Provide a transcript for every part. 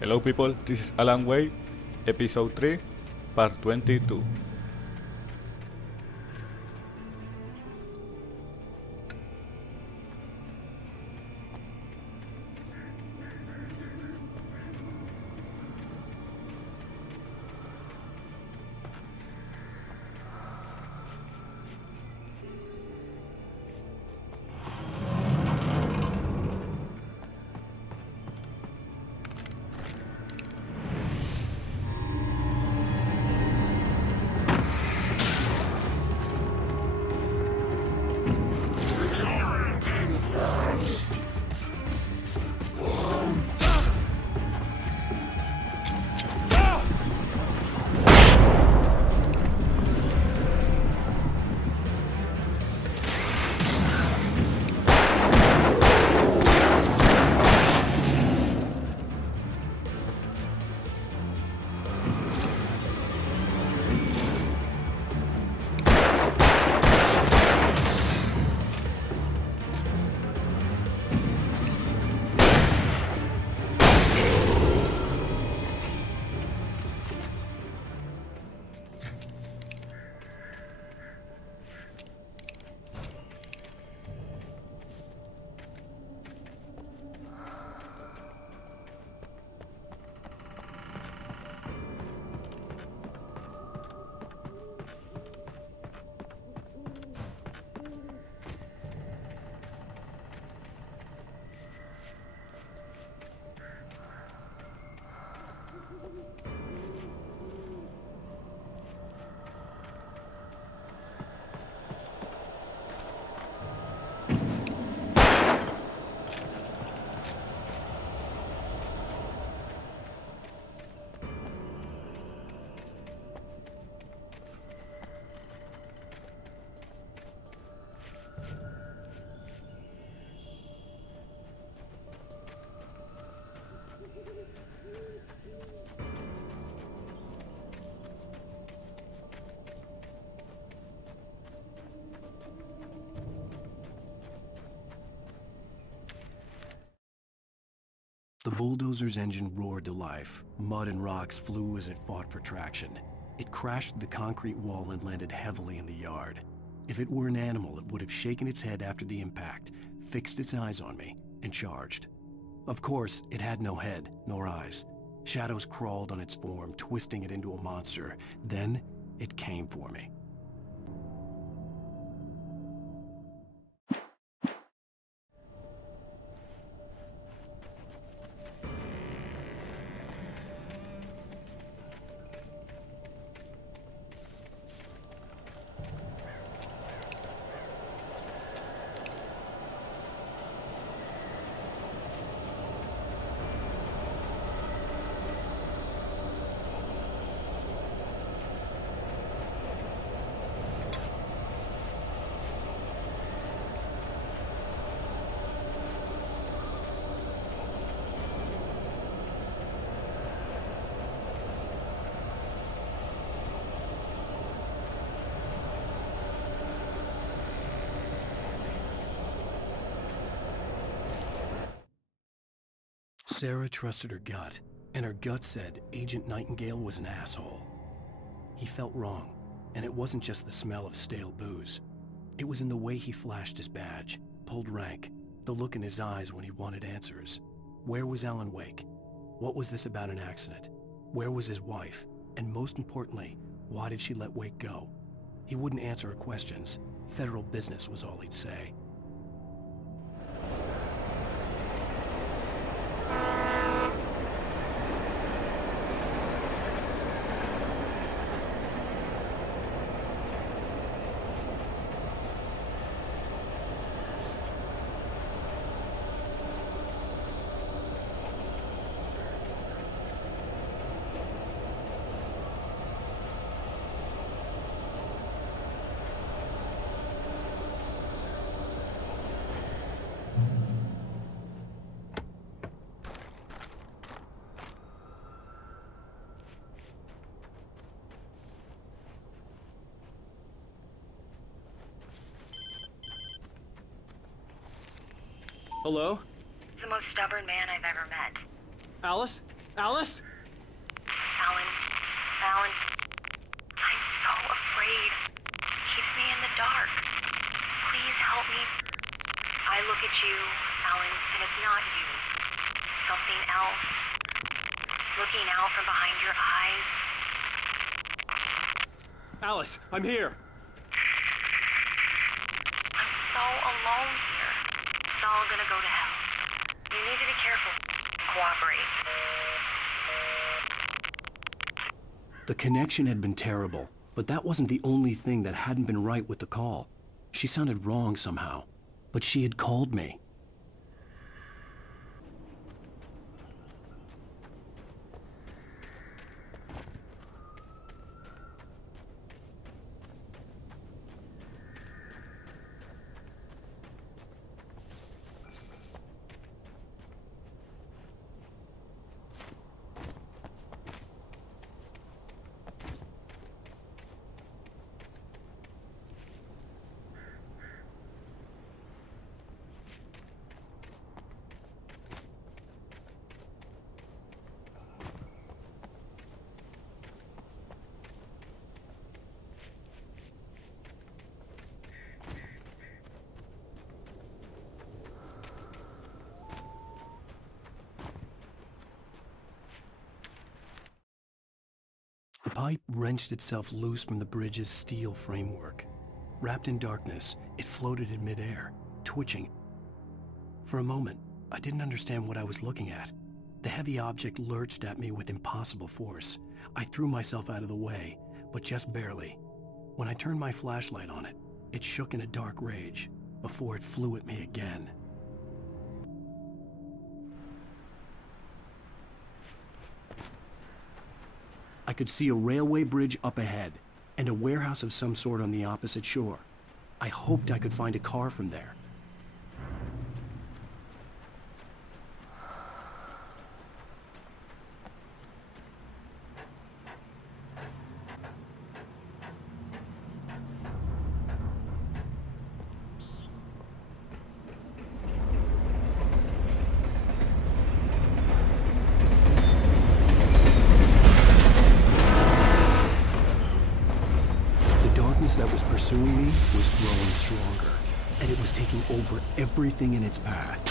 Hello people, this is Alan Way, episode 3, part 22. The bulldozer's engine roared to life. Mud and rocks flew as it fought for traction. It crashed through the concrete wall and landed heavily in the yard. If it were an animal, it would have shaken its head after the impact, fixed its eyes on me, and charged. Of course, it had no head, nor eyes. Shadows crawled on its form, twisting it into a monster. Then, it came for me. Sarah trusted her gut, and her gut said Agent Nightingale was an asshole. He felt wrong, and it wasn't just the smell of stale booze. It was in the way he flashed his badge, pulled rank, the look in his eyes when he wanted answers. Where was Alan Wake? What was this about an accident? Where was his wife? And most importantly, why did she let Wake go? He wouldn't answer her questions. Federal business was all he'd say. Hello? The most stubborn man I've ever met. Alice? Alice? Alan, I'm so afraid. It keeps me in the dark. Please help me. I look at you, Alan, and it's not you. Something else. Looking out from behind your eyes. Alice, I'm here. I'm so alone here. It's all gonna go to hell. You need to be careful. Cooperate. The connection had been terrible, but that wasn't the only thing that hadn't been right with the call. She sounded wrong somehow, but she had called me. The pipe wrenched itself loose from the bridge's steel framework. Wrapped in darkness, it floated in midair, twitching. For a moment, I didn't understand what I was looking at. The heavy object lurched at me with impossible force. I threw myself out of the way, but just barely. When I turned my flashlight on it, it shook in a dark rage before it flew at me again. I could see a railway bridge up ahead, and a warehouse of some sort on the opposite shore. I hoped I could find a car from there. That was pursuing me was growing stronger, and it was taking over everything in its path.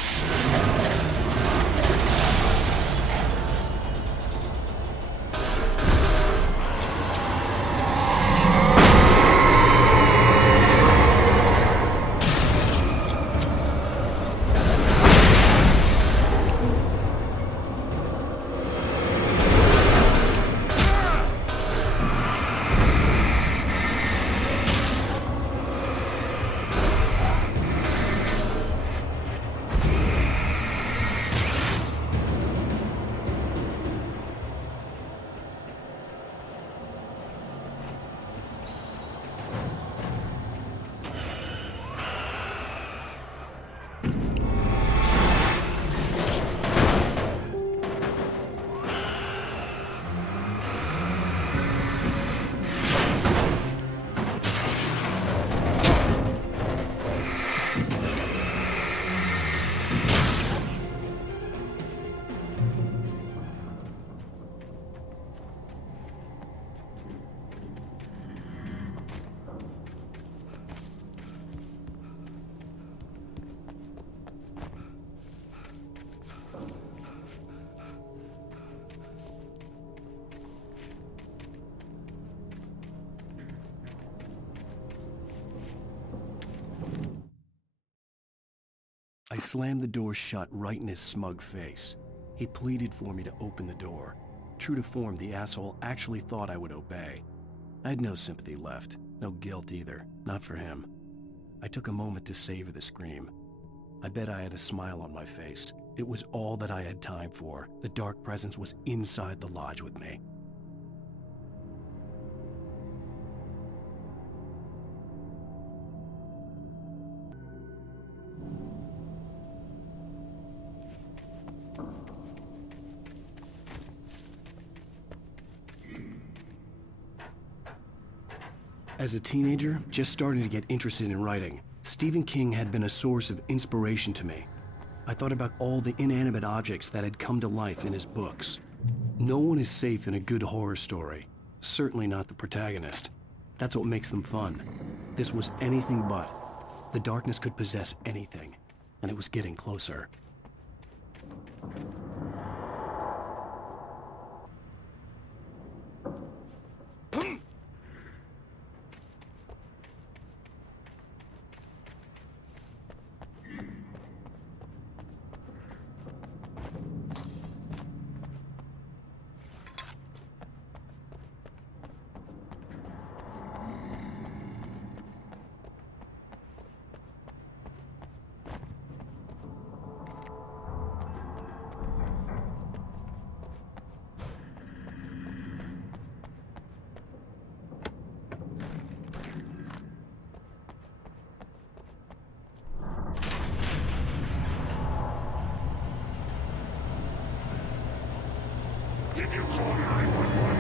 I slammed the door shut right in his smug face. He pleaded for me to open the door. True to form, the asshole actually thought I would obey. I had no sympathy left, no guilt either, not for him. I took a moment to savor the scream. I bet I had a smile on my face. It was all that I had time for. The dark presence was inside the lodge with me. As a teenager, just starting to get interested in writing, Stephen King had been a source of inspiration to me. I thought about all the inanimate objects that had come to life in his books. No one is safe in a good horror story. Certainly not the protagonist. That's what makes them fun. This was anything but. The darkness could possess anything, and it was getting closer. Did you call 911?